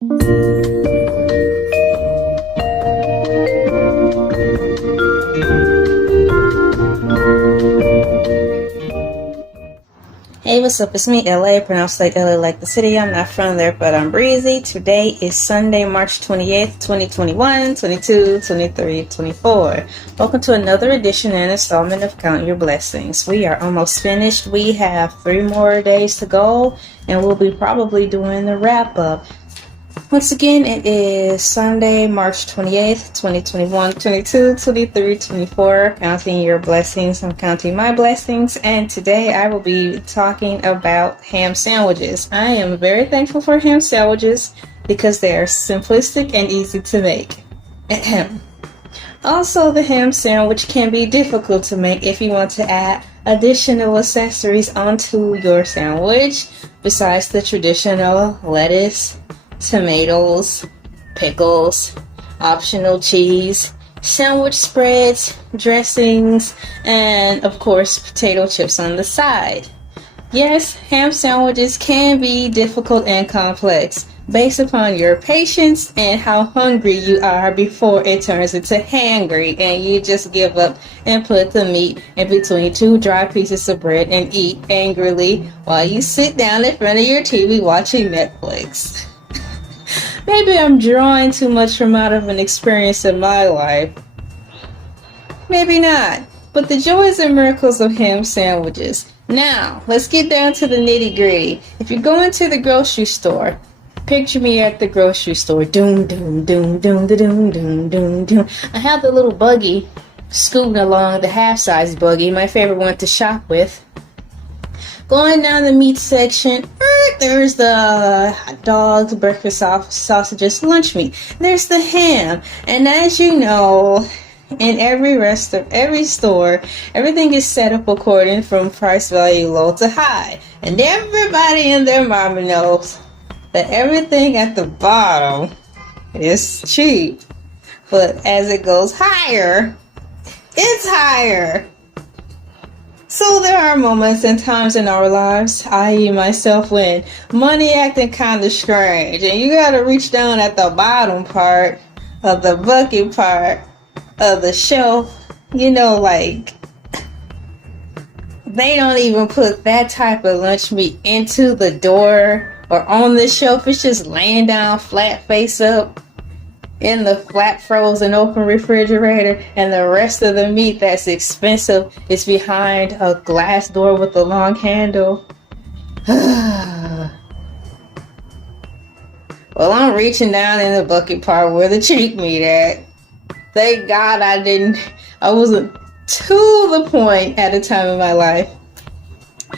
Hey, what's up? It's me, Elay, pronounced like LA like the city. I'm not from there, but I'm breezy. Today is Sunday, March 28th, 2021, 22, 23, 24. Welcome to another edition and installment of Count Your Blessings. We are almost finished. We have 3 more days to go, and we'll be probably doing the wrap-up. Once again, it is Sunday, March 28th, 2021, 22, 23, 24. Counting your blessings. I'm counting my blessings. And today I will be talking about ham sandwiches. I am very thankful for ham sandwiches because they are simplistic and easy to make. Ahem. Also, the ham sandwich can be difficult to make if you want to add additional accessories onto your sandwich besides the traditional lettuce, tomatoes, pickles, optional cheese, sandwich spreads, dressings, and of course potato chips on the side. Yes, ham sandwiches can be difficult and complex based upon your patience and how hungry you are before it turns into hangry and you just give up and put the meat in between 2 dry pieces of bread and eat angrily while you sit down in front of your TV watching Netflix. Maybe I'm drawing too much from out of an experience in my life. Maybe not. But the joys and miracles of ham sandwiches. Now, let's get down to the nitty-gritty. If you're going to the grocery store, picture me at the grocery store. Doom, doom, doom, doom, doom, doom, doom, doom. I have the little buggy scooting along, the half-size buggy, my favorite one to shop with. Going down the meat section, there's the hot dogs, breakfast sausages, lunch meat. There's the ham. And as you know, in every store, everything is set up according from price value low to high. And everybody and their mama knows that everything at the bottom is cheap. But as it goes higher, it's higher. So there are moments and times in our lives, i.e. myself, when money acting kind of strange and you gotta reach down at the bottom part of the bucket part of the shelf. You know, like they don't even put that type of lunch meat into the door or on the shelf. It's just laying down flat face up in the flat frozen open refrigerator, and the rest of the meat that's expensive is behind a glass door with a long handle. Well, I'm reaching down in the bucket part where the cheap meat at. Thank God I wasn't to the point at a time in my life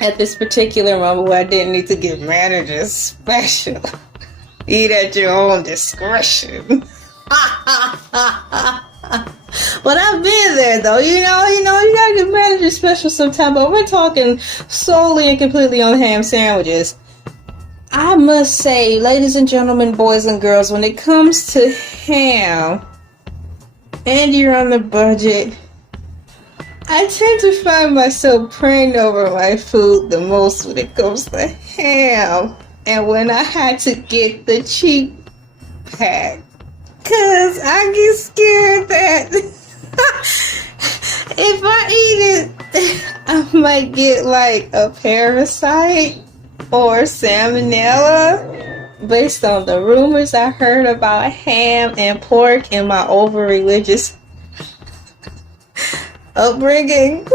at this particular moment where I didn't need to give managers special. Eat at your own discretion. But I've been there though, you gotta get manager special sometime. But we're talking solely and completely on ham sandwiches. I must say, ladies and gentlemen, boys and girls, when it comes to ham and you're on the budget, I tend to find myself praying over my food the most when it comes to ham. And when I had to get the cheap pack, cause I get scared that if I eat it, I might get like a parasite or salmonella based on the rumors I heard about ham and pork in my over-religious upbringing.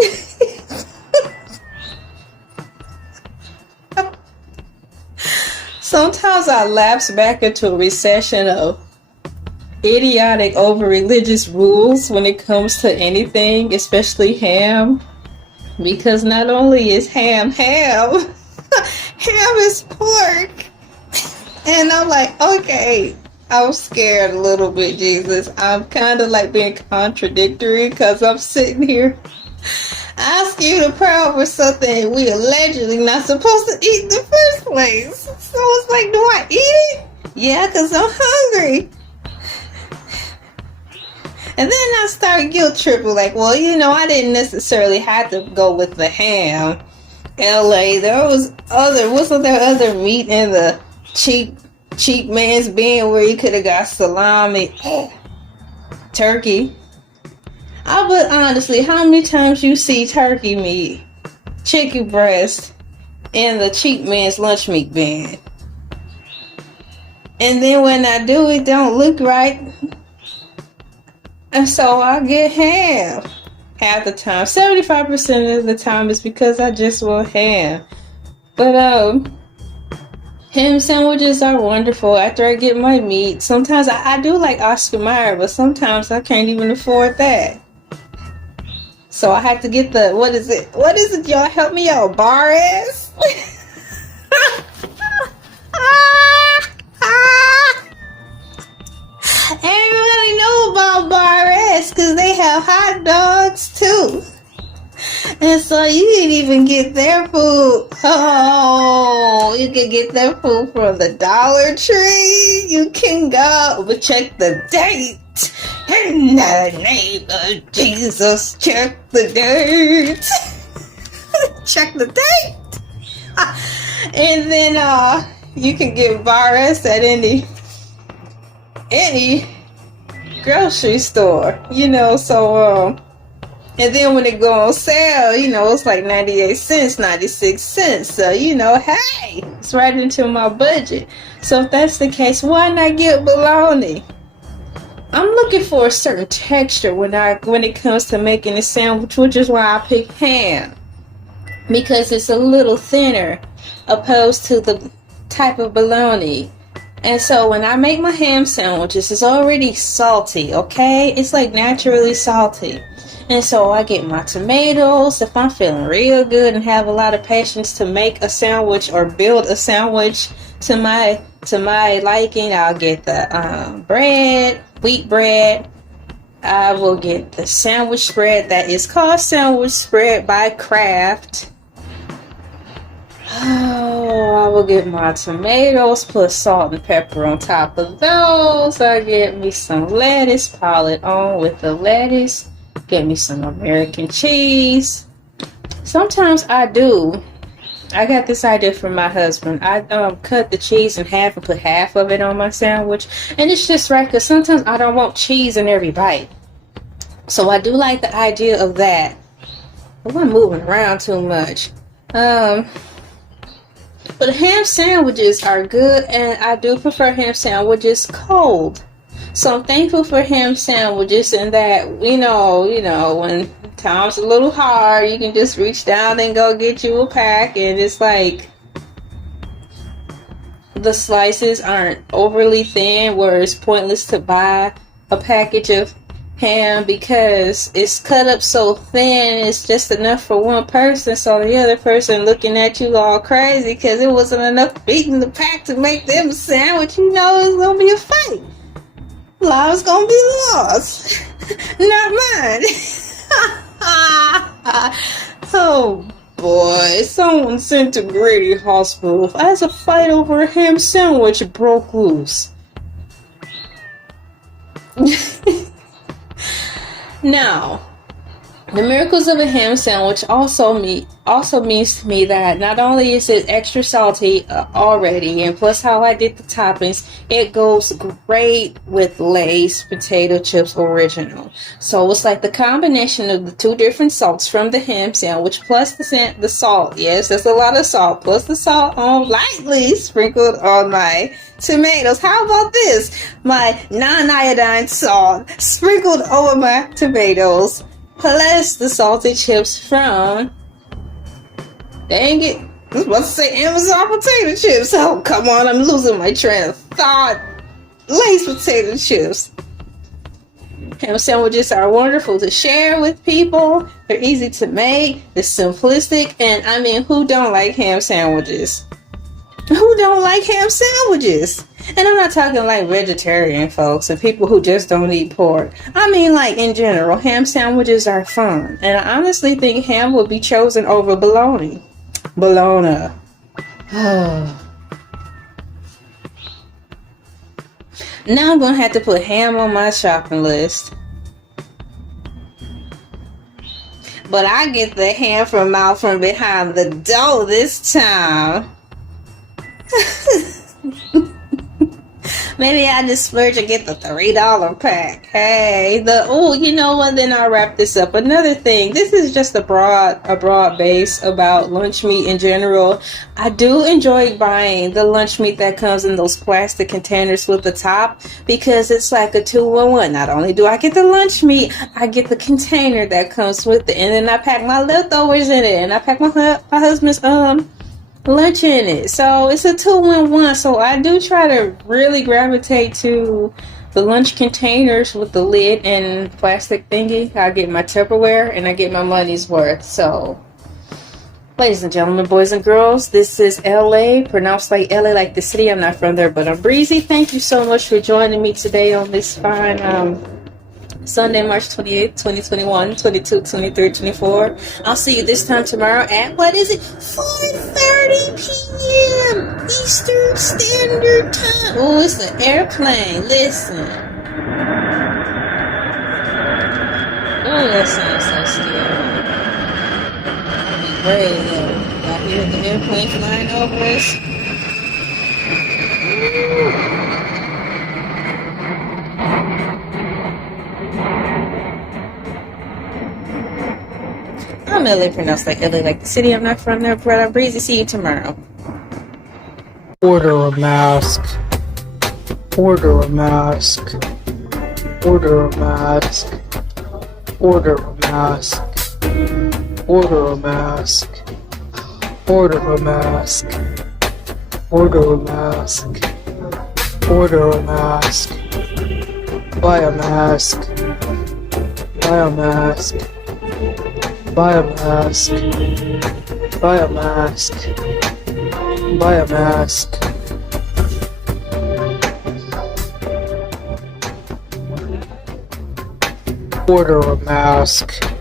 Sometimes I lapse back into a recession of idiotic over-religious rules when it comes to anything, especially ham, because not only is ham ham is pork. And I'm like, okay, I'm scared a little bit, Jesus. I'm kind of like being contradictory because I'm sitting here asking you to pray over something we allegedly not supposed to eat in the first place. So it's like, do I eat it? Yeah, because I'm hungry. And then I start guilt tripping, like, well, I didn't necessarily have to go with the ham. Elay, wasn't there other meat in the cheap cheap man's bin where you could have got salami, turkey. But honestly, how many times you see turkey meat, chicken breast in the cheap man's lunch meat bin? And then when I do, it don't look right. And so I get ham. Half the time, 75% of the time is because I just want ham. But ham sandwiches are wonderful after I get my meat. Sometimes I do like Oscar Mayer, but sometimes I can't even afford that. So I have to get the, what is it, y'all? Help me out, bar ass? Everybody know about bar ass because they have hot dogs too. And so you can even get their food. Oh, you can get their food from the Dollar Tree. You can go, but check the date. In the name of Jesus, check the date. Check the date. And then you can get bars at any grocery store, so and then when it go on sale, it's like 98 cents, 96 cents. So, hey, it's right into my budget. So if that's the case, why not get bologna? I'm looking for a certain texture when it comes to making a sandwich, which is why I pick ham. Because it's a little thinner opposed to the type of bologna. And so when I make my ham sandwiches, it's already salty, okay? It's like naturally salty. And so I get my tomatoes. If I'm feeling real good and have a lot of patience to make a sandwich or build a sandwich to my liking, I'll get the bread, wheat bread. I will get the sandwich spread that is called Sandwich Spread by Kraft. Oh, I will get my tomatoes, put salt and pepper on top of those. I get me some lettuce, pile it on with the lettuce. Get me some American cheese. Sometimes I got this idea from my husband. I cut the cheese in half and put half of it on my sandwich. And it's just right because sometimes I don't want cheese in every bite. So I do like the idea of that. But I'm moving around too much. But ham sandwiches are good, and I do prefer ham sandwiches cold. So I'm thankful for ham sandwiches, and that, when time's a little hard, you can just reach down and go get you a pack, and it's like the slices aren't overly thin, where it's pointless to buy a package of ham because it's cut up so thin, it's just enough for one person, so the other person looking at you all crazy because it wasn't enough meat in the pack to make them a sandwich. It's gonna be a fight. Lives gonna be lost. Not mine. Oh boy, someone sent to Grady Hospital as a fight over a ham sandwich broke loose. Now, the miracles of a ham sandwich also means to me that not only is it extra salty already, and plus how I did the toppings, it goes great with Lay's potato chips original. So it's like the combination of the two different salts from the ham sandwich plus the salt. Yes, that's a lot of salt. Plus the salt lightly sprinkled on my tomatoes. How about this? My non-iodine salt sprinkled over my tomatoes. Plus the salty chips from, dang it, I was about to say Amazon potato chips. Oh, come on, I'm losing my train of thought. Lay's potato chips. Ham sandwiches are wonderful to share with people. They're easy to make. They're simplistic. And I mean, who don't like ham sandwiches? Who don't like ham sandwiches? And I'm not talking like vegetarian folks and people who just don't eat pork. I mean, like in general, ham sandwiches are fun. And I honestly think ham will be chosen over bologna. Bologna. Oh. Now I'm going to have to put ham on my shopping list. But I get the ham from out from behind the door this time. Maybe I just splurge and get the $3 pack. Hey, you know what? Then I'll wrap this up. Another thing, this is just a broad base about lunch meat in general. I do enjoy buying the lunch meat that comes in those plastic containers with the top, because it's like a 2-in-1. Not only do I get the lunch meat, I get the container that comes with it, and then I pack my leftovers in it, and I pack my husband's lunch in it. So it's a 2-in-1. So I do try to really gravitate to the lunch containers with the lid and plastic thingy. I get my Tupperware and I get my money's worth. So, ladies and gentlemen, boys and girls, this is LA, pronounced like LA like the city. I'm not from there, but I'm breezy. Thank you so much for joining me today on this fine Sunday, March 28th, 2021, 22, 23, 24. I'll see you this time tomorrow at, 4:30 p.m. Eastern Standard Time. Oh, it's an airplane. Listen. Oh, that sounds so scary. I'll be way low. Y'all hear the airplane flying over us? Ooh. I'm LA, pronounced like LA like the city. I'm not from there, but I'm breezy. See you tomorrow. Order a mask. Order a mask. Order a mask. Order a mask. Order a mask. Order a mask. Order a mask. Order a mask. Buy a mask. Buy a mask. Buy a mask. Buy a mask. Buy a mask. Order a mask.